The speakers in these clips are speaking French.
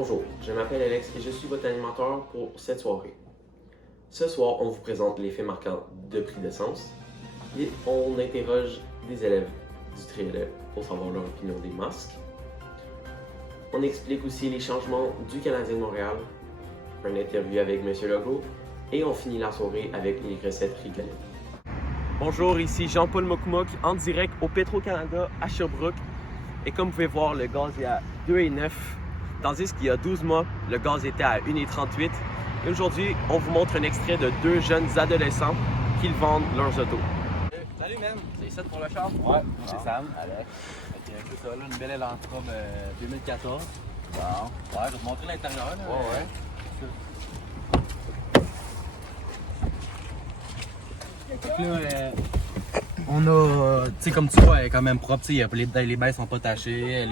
Bonjour, je m'appelle Alex et je suis votre animateur pour cette soirée. Ce soir, on vous présente les faits marquants de prix d'essence et on interroge des élèves du triolet pour savoir leur opinion des masques. On explique aussi les changements du Canadien de Montréal, un interview avec M. Legault et on finit la soirée avec les recettes Rigolet. Bonjour, ici Jean-Paul Mokmouk en direct au Petro-Canada à Sherbrooke. Et comme vous pouvez voir, le gaz est à 2,9 tandis qu'il y a 12 mois, le gaz était à 1,38. Et aujourd'hui, on vous montre un extrait de deux jeunes adolescents qui vendent leurs autos. Salut man, c'est ça pour le char? Ouais, c'est Sam. Alex. C'est ça, là, une belle Elantra 2014. Bon. Ouais, je vais te montrer l'intérieur. Là, Ouais. Donc là, on a, tu sais, comme tu vois, elle est quand même propre, tu sais, les bains sont pas tachés,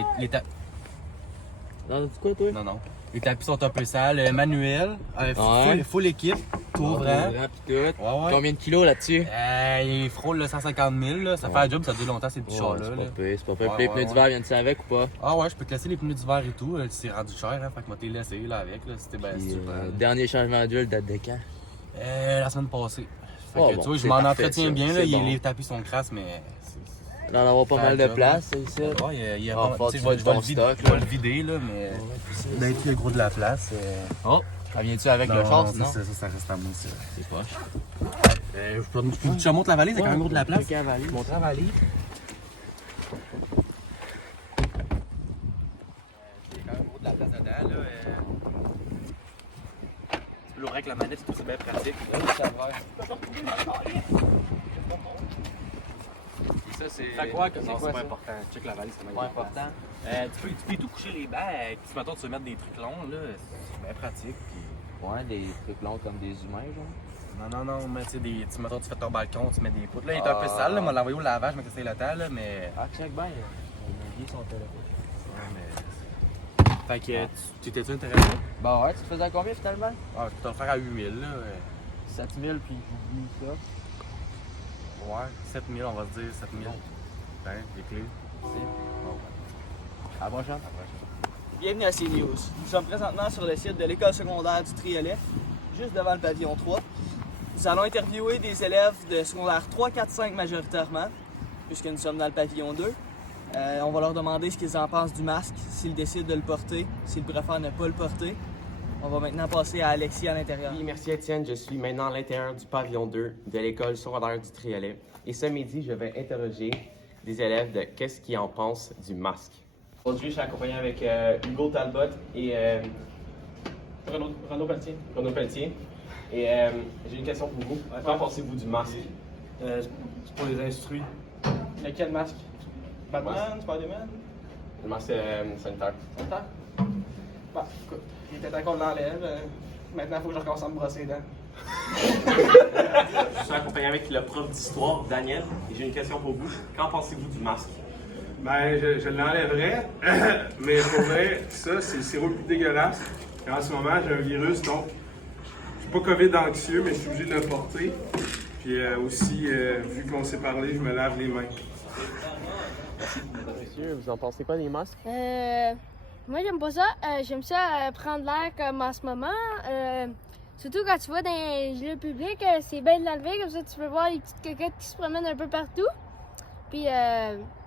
T'en as-tu quoi, toi? non. Les tapis sont un peu sales, manuel, full équipe, tout ouvrant. Ouais. Combien de kilos là-dessus? Il frôle le 150 000, là. Ça fait un job, ça dure longtemps ces petits chars-là. C'est pas pire. Les pneus d'hiver viennent-tu avec ou pas? Ah ouais, je peux te laisser les pneus d'hiver et tout, c'est rendu cher, hein, fait que moi t'es laissé là avec, là, c'était bien super. Dernier changement d'huile date de quand? La semaine passée. Fait que, Bon, tu vois, je c'est m'en parfait, entretiens ça. bien, là, C'est bon. les tapis sont crasses, mais Il va en avoir pas mal de place, c'est ça? ouais, il y a Ah, pas faut tu sais, que je tu vais ton le vider, stock, je vais là. le vider, là, mais Ben, il y a gros de la place. Oh! Ça vient-tu avec le char, sinon? ça reste à moi, ça. C'est poche. Je te montre la valise, il y a quand même gros de la place. Truc à valise. Montre la valise. Il y a quand même gros de la place dedans, là. Tu peux l'ouvrir avec la manette, c'est bien pratique. Ça, c'est quoi que c'est pas important. Check la valise, c'est Pas important. Tu peux tout coucher les bacs. Si maintenant tu veux mettre des trucs longs, là, c'est bien pratique. Puis... Ouais, des trucs longs comme des humains, genre. Non, mais tu sais, mettons, tu fais ton balcon, tu mets des poutres. Là, il est un peu sale, là, moi, l'envoyer au lavage, mais que c'est le temps, là, mais. Ah, check bien, il a oublié son téléphone. Ouais, mais. Fait que, tu t'es-tu intéressé? Bah ouais, tu te faisais à combien finalement? Ah, je peux t'en faire à 8000, là. 7000 puis j'oublie ça. Ouais, 7000, on va se dire 7000. Ben, les clés. À la prochaine. Bienvenue à CNews. Nous sommes présentement sur le site de l'école secondaire du Triolet, juste devant le pavillon 3. Nous allons interviewer des élèves de secondaire 3, 4, 5 majoritairement, puisque nous sommes dans le pavillon 2. On va leur demander ce qu'ils en pensent du masque, s'ils décident de le porter, s'ils préfèrent ne pas le porter. On va maintenant passer à Alexis à l'intérieur. Oui, merci Étienne, je suis maintenant à l'intérieur du pavillon 2 de l'école secondaire du Triolet. Et ce midi, je vais interroger des élèves de qu'est-ce qu'ils en pensent du masque. Aujourd'hui, je suis accompagné avec Hugo Talbot et Renaud Pelletier. Et j'ai une question pour vous. Qu'en pensez-vous du masque? C'est pour les instruits. Quel masque? Batman, Spider-Man? Le masque sanitaire. Attends. Bah, écoute, il était temps qu'on l'enlève. Maintenant, il faut que je recommence à me brosser les dents. Je suis accompagné avec le prof d'histoire, Daniel, et j'ai une question pour vous. Qu'en pensez-vous du masque? Ben, je l'enlèverais, mais pour vrai, ça, c'est le sirop le plus dégueulasse. Et en ce moment, j'ai un virus, donc je suis pas COVID anxieux, mais je suis obligé de le porter. Puis aussi, vu qu'on s'est parlé, je me lave les mains. Monsieur, vous en pensez quoi des masques? Moi, j'aime pas ça. J'aime ça prendre l'air comme en ce moment. Surtout quand tu vas dans les lieux publics, c'est bien de l'enlever. Comme ça, tu peux voir les petites coquettes qui se promènent un peu partout. Puis,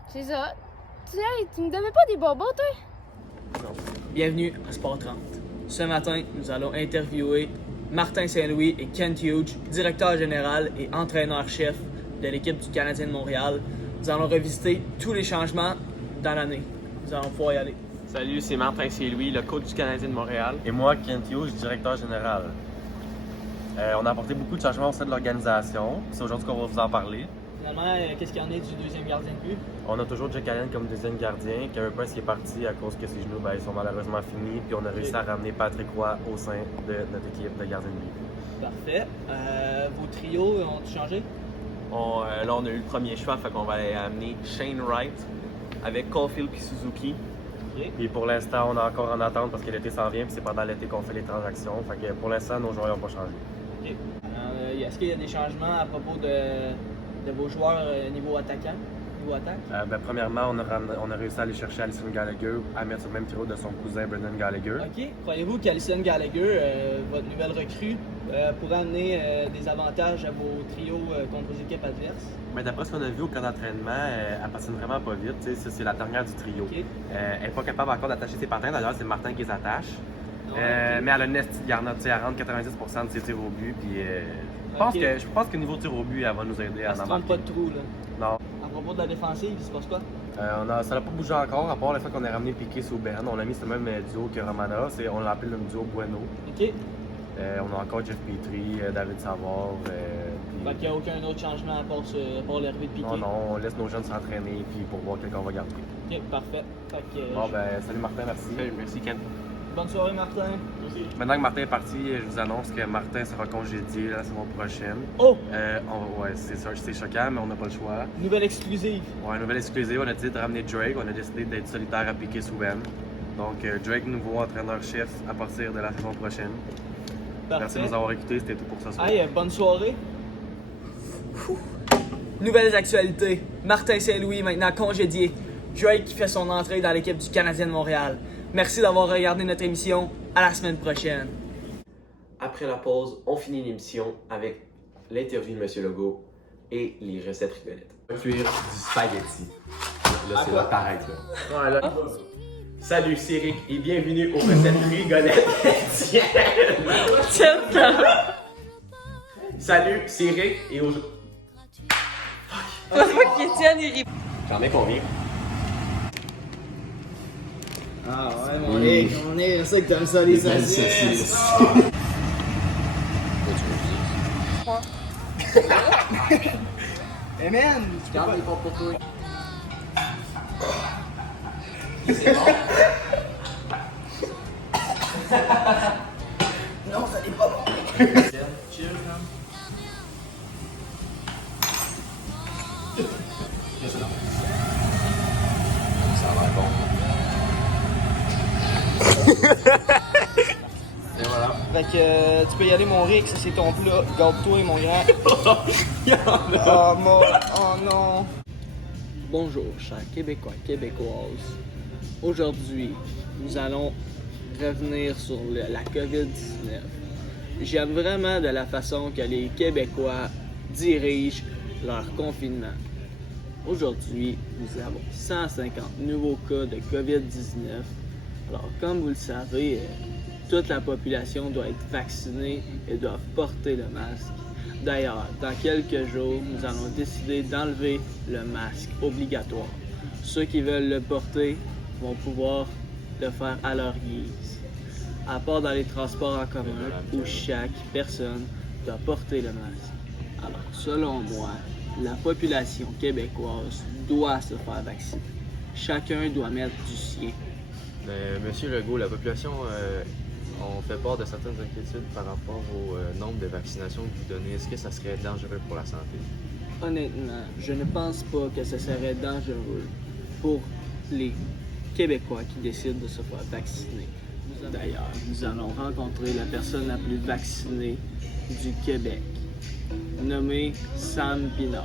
c'est ça. Tu me donnais pas des bonbons, toi? Bienvenue à Sport 30. Ce matin, nous allons interviewer Martin Saint-Louis et Kent Hughes, directeur général et entraîneur-chef de l'équipe du Canadien de Montréal. Nous allons revisiter tous les changements dans l'année. Nous allons pouvoir y aller. Salut, c'est Martin Saint-Louis, le coach du Canadien de Montréal. Et moi, Kent Hughes, directeur général. On a apporté beaucoup de changements au sein de l'organisation. C'est aujourd'hui qu'on va vous en parler. Finalement, qu'est-ce qu'il y en est du deuxième gardien de but? On a toujours Jack Allen comme deuxième gardien. Kevin Price qui est parti à cause que ses genoux ils sont malheureusement finis. Puis on a réussi à ramener Patrick Roy au sein de notre équipe de gardien de but. Parfait. Vos trios ont changé? Là, on a eu le premier choix, fait qu'on va aller amener Shane Wright avec Caulfield puis Suzuki. Et pour l'instant, on est encore en attente parce que l'été s'en vient. Puis c'est pendant l'été qu'on fait les transactions. Fait que pour l'instant, nos joueurs n'ont pas changé. Est-ce qu'il y a des changements à propos de vos joueurs niveau attaquant? niveau attaque? Premièrement, on a réussi à aller chercher Alison Gallagher, à mettre sur le même trio de son cousin Brendan Gallagher. OK. Croyez-vous qu'Alison Gallagher, votre nouvelle recrue, pourrait amener des avantages à vos trios contre vos équipes adverses? Mais d'après ce qu'on a vu au camp d'entraînement, elle patine vraiment pas vite. Tu sais, ça, c'est la dernière du trio. OK. Elle n'est pas capable encore d'attacher ses patins. D'ailleurs, c'est Martin qui les attache. Non, Mais elle a une esti de garnotte. Tu sais, elle rentre 90% de ses tirs au but. Puis, je pense que niveau tir au but, elle va nous aider à elle se en trompe marquer. pas de trou, là. Non. À propos de la défensive, il se passe quoi? Ça n'a pas bougé encore, à part le fait qu'on a ramené Piqué sous Ben. On a mis ce même duo que Romana. On l'a appelé le duo Bueno. OK. On a encore Jeff Petrie, David Savard. Fait qu'il n'y a aucun autre changement à part l'arrivée de Piqué. Non, on laisse nos jeunes s'entraîner puis pour voir quelqu'un va garder. OK, parfait. Fait que, Bon, salut Martin, merci. Merci, Ken. bonne soirée, Martin. Maintenant que Martin est parti, je vous annonce que Martin sera congédié la saison prochaine. Oh! Ouais, c'est choquant, mais on n'a pas le choix. Nouvelle exclusive. Ouais, nouvelle exclusive, on a décidé de ramener Drake, on a décidé d'être solitaire à Piqué sous Ben. Donc, Drake, nouveau entraîneur-chef à partir de la saison prochaine. Parfait. Merci de nous avoir écoutés, c'était tout pour ce soir. Hey, bonne soirée. Nouvelles actualités. Martin Saint-Louis maintenant congédié. Drake qui fait son entrée dans l'équipe du Canadien de Montréal. Merci d'avoir regardé notre émission. À la semaine prochaine. Après la pause, on finit l'émission avec l'interview de M. Legault et les recettes rigolettes. Cuire du spaghetti. Là, c'est là paraître. Là. Voilà. Salut, c'est Eric et bienvenue aux recettes rigolettes. Salut, c'est Eric et aujourd'hui. J'en ai combien? Ah ouais, mon Eric, je sais que t'aimes ça les saucisses. Eh man, tu gardes les portes pour toi. C'est bon? Non, ça n'est pas bon. Cheers, man. Ça a l'air bon. Et voilà. Fait que tu peux y aller, mon Rick, ça c'est ton plat. Garde-toi, mon grand. Oh non. Bonjour, chers Québécois, Québécoises. Aujourd'hui, nous allons revenir sur la COVID-19. J'aime vraiment de la façon que les Québécois dirigent leur confinement. Aujourd'hui, nous avons 150 nouveaux cas de COVID-19. Alors, comme vous le savez, toute la population doit être vaccinée et doit porter le masque. D'ailleurs, dans quelques jours, nous allons décider d'enlever le masque obligatoire. Ceux qui veulent le porter vont pouvoir le faire à leur guise. À part dans les transports en commun où chaque personne doit porter le masque. Alors, selon moi, la population québécoise doit se faire vacciner. Chacun doit mettre du sien. Monsieur Legault, la population, on fait part de certaines inquiétudes par rapport au nombre de vaccinations que vous donnez. Est-ce que ça serait dangereux pour la santé? Honnêtement, je ne pense pas que ce serait dangereux pour les Québécois qui décident de se faire vacciner. D'ailleurs, nous allons rencontrer la personne la plus vaccinée du Québec, nommée Sam Pinard.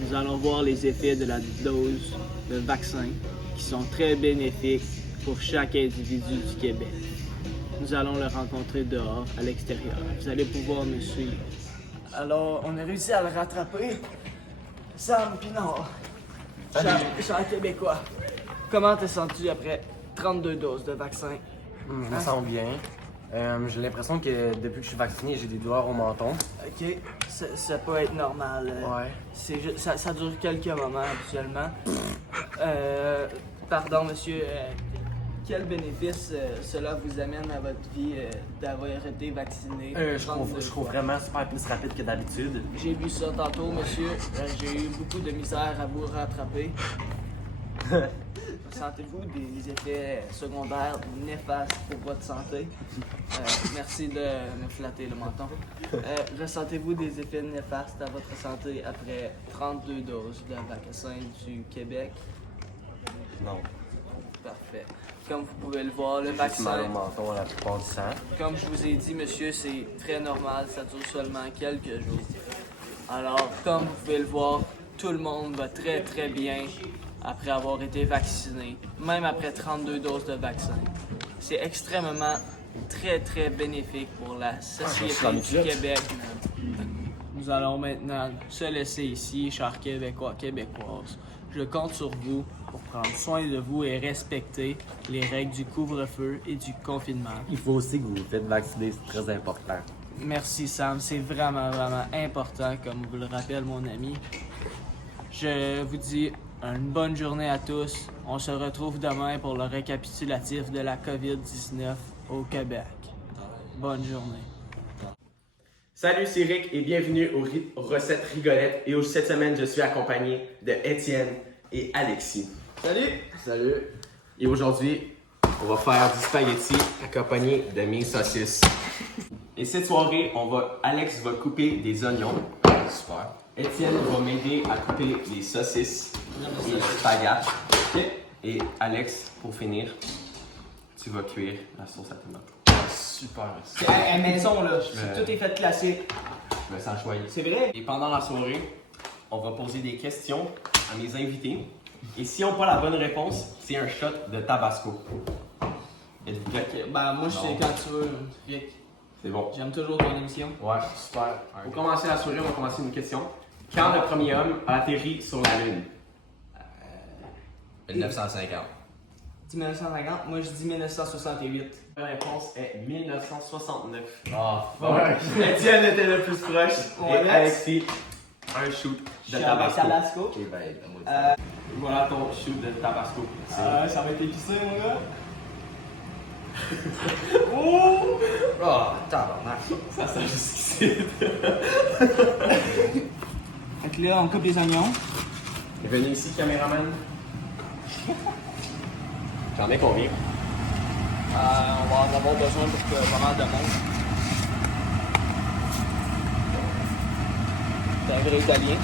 Nous allons voir les effets de la dose de vaccin qui sont très bénéfiques pour chaque individu du Québec. Nous allons le rencontrer dehors, à l'extérieur. Vous allez pouvoir me suivre. Alors, on a réussi à le rattraper. Sam Pinard, cher Québécois, comment te sens-tu après 32 doses de vaccin? Je me sens bien. J'ai l'impression que depuis que je suis vacciné, j'ai des douleurs au menton. Ok, ça peut être normal. Ouais. C'est ça dure quelques moments habituellement. Pardon, monsieur. Quel bénéfice cela vous amène à votre vie d'avoir été vacciné? Je trouve vraiment super plus rapide que d'habitude. J'ai vu ça tantôt, monsieur. J'ai eu beaucoup de misère à vous rattraper. Ressentez-vous des effets secondaires néfastes pour votre santé? Merci de me flatter le menton. Ressentez-vous des effets néfastes à votre santé après 32 doses de vaccin du Québec? Non. Parfait. Comme vous pouvez le voir, le J'ai vaccin, mal au menton la plupart du temps. comme je vous ai dit, monsieur, c'est très normal. Ça dure seulement quelques jours. Alors, comme vous pouvez le voir, tout le monde va très très bien après avoir été vacciné, même après 32 doses de vaccin. C'est extrêmement très très bénéfique pour la société du Québec. Nous allons maintenant se laisser ici, chers Québécois, Québécoises. Je compte sur vous pour prendre soin de vous et respecter les règles du couvre-feu et du confinement. Il faut aussi que vous vous faites vacciner, c'est très important. Merci Sam, c'est vraiment important, comme vous le rappelle mon ami. Je vous dis une bonne journée à tous. On se retrouve demain pour le récapitulatif de la COVID-19 au Québec. Bonne journée. Salut, c'est Rick et bienvenue aux recettes rigolettes. Et cette semaine, je suis accompagné de Étienne et Alexis. Salut! Salut! Et aujourd'hui, on va faire du spaghetti accompagné de mes saucisses. Et cette soirée, Alex va couper des oignons. Super. Étienne va m'aider à couper les saucisses et les spaghetti. Et Alex, pour finir, tu vas cuire la sauce à tomate. Super, merci. C'est à la maison, là. Tout est fait classique. Je me sens choyé. C'est vrai? Et pendant la soirée, on va poser des questions à mes invités. Et si on n'a pas la bonne réponse, c'est un shot de Tabasco. Êtes-vous prêts? Ok, ben moi je sais quand tu veux, Rick. C'est bon. J'aime toujours ton émission. Ouais, super. Pour commencer la soirée, on va commencer une question. Quand le premier homme a atterri sur la Lune? 1950. Dis 1950, moi je dis 1968. La réponse est 1969. Ah, Ouais. Étienne était le plus proche. Ouais, Et Alexis, un shoot de Tabasco. Tabasco. Ok, ben, moi, Voilà ton shoot de Tabasco. Ça va être épicé, mon gars. Oh, tabarnak. Ça sent jusqu'ici. Fait que là, on coupe les oignons. Venez ici, caméraman. J'en ai combien? On va en avoir besoin pour que pas mal de monde. T'es un vrai italien.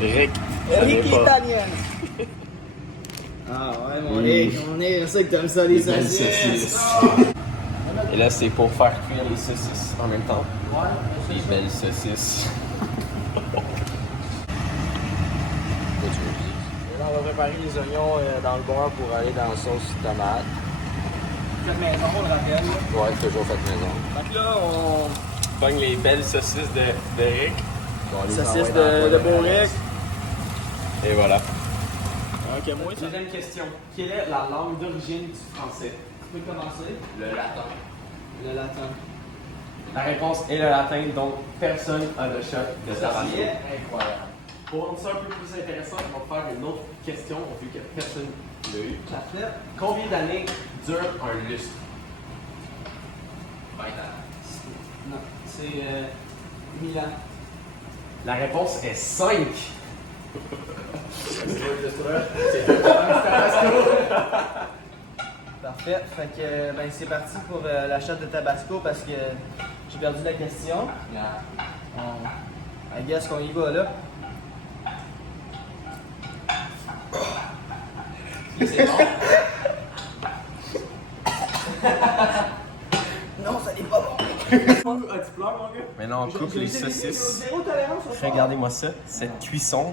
Rick. Rick italien. Ah ouais, mon Rick, je sais que t'aimes ça, les saucisses. Et là, c'est pour faire cuire les saucisses en même temps. Ouais, Les belles saucisses. Là, on va préparer les oignons dans le beurre pour aller dans la sauce tomate. Faites maison, on le rappelle. Là. Ouais, toujours fait maison. Fait que là, on. Pogne les belles saucisses de Rick. Bon, les Saucisses envoyer dans le de beurre. beau Rick. Et voilà. Ok, moi, ça. Deuxième question. Quelle est la langue d'origine du français? Tu peux commencer. Le latin. Le latin. La réponse est le latin, donc personne n'a le shot de Tabasco. Incroyable. Pour rendre ça un peu plus intéressant, on va faire une autre question, vu que personne l'a eu. Parfait. Combien d'années dure un lustre? 20 ans. Non, c'est 1000 ans. La réponse est 5. Parfait. Fait que ben, c'est parti pour l'achat de Tabasco parce que j'ai perdu la question. I guess qu'on y va là. C'est bon. Non, ça n'est pas bon. Ah, tu pleures, mon gars? Maintenant, on coupe les saucisses. Zéro tolérance au fort. Regardez-moi ça, cette cuisson.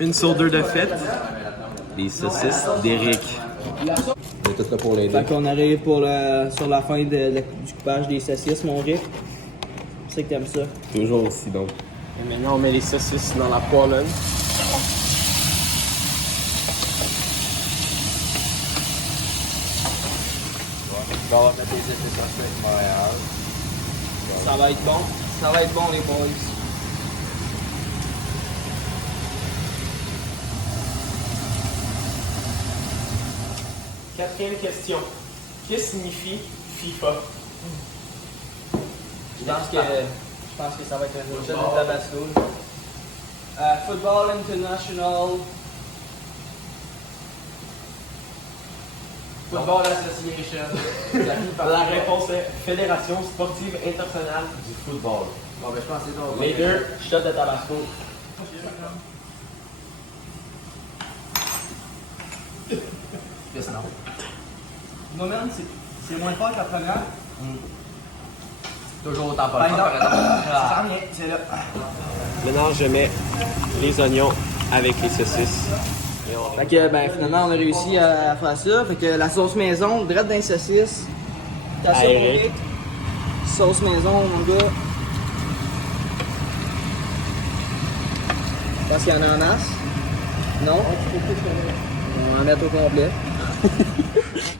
Une sur deux de fête. Les saucisses d'Éric. On est tous là pour l'aider. Fait qu'on arrive sur la fin du coupage des saucisses, mon Rick. Je sais que t'aimes ça. Toujours aussi donc. Et maintenant, on met les saucisses dans la poêlonne. On va mettre les épices avec Montréal. Ça va être bon. Ça va être bon, les boys. Quatrième question. Que signifie FIFA? Je pense que ça va être un recette de Tabasco. Football International. Football Association. La réponse est Fédération sportive internationale du football. Bon, ben, je pense que c'est donc. Les deux, shot de Tabasco. Qu'est-ce que non? Moi-même, c'est moins fort que la première. Toujours autant pas le Ça vient, c'est là. Maintenant, je mets les oignons avec les saucisses. Et on... Fait que, ben, finalement, on a réussi à faire ça. Fait que la sauce maison, drette d'un saucisse. T'as ça, mon Eric. Rick. Sauce maison, mon gars. Je pense qu'il y en a en masse. Non? On va en mettre au complet.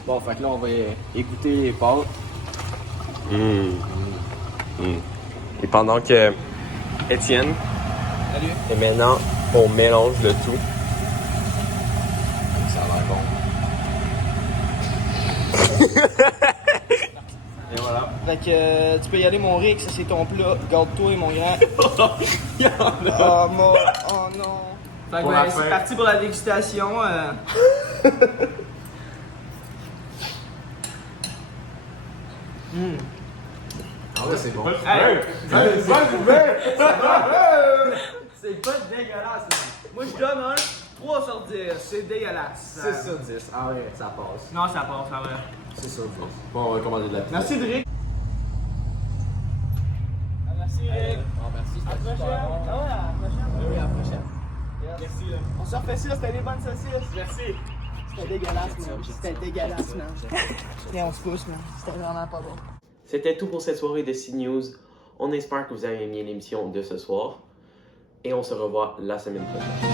Bon, fait que là, on va égoutter les pâtes. Et pendant que Étienne et maintenant on mélange le tout. Ça a l'air bon. Et voilà. Fait que tu peux y aller, mon Rick. Ça, c'est ton plat. Garde-toi, mon grand. Oh, mon... oh non. Fait que, Pour ben, la c'est fin. parti pour la dégustation. Ah ouais, c'est bon. Hey. C'est pas dégueulasse, là. Moi, je donne un 3 sur 10. C'est dégueulasse. 6 sur 10. Ah ouais, ça passe. Non, ça passe, ça va. 6 sur 10. Bon, on va commander de la pizza. Merci, Rick. Merci, Rick. Bon, merci. À la C'était prochaine. super bon. Ah ouais, à la prochaine. Oui, à la prochaine. Merci. On se refait ça, c'était des bonnes saucisses. Merci. C'était dégueulasse, man. C'était dégueulasse, man. Et on se pousse, man. C'était vraiment pas bon. C'était tout pour cette soirée de CNews. On espère que vous avez aimé l'émission de ce soir. Et on se revoit la semaine prochaine.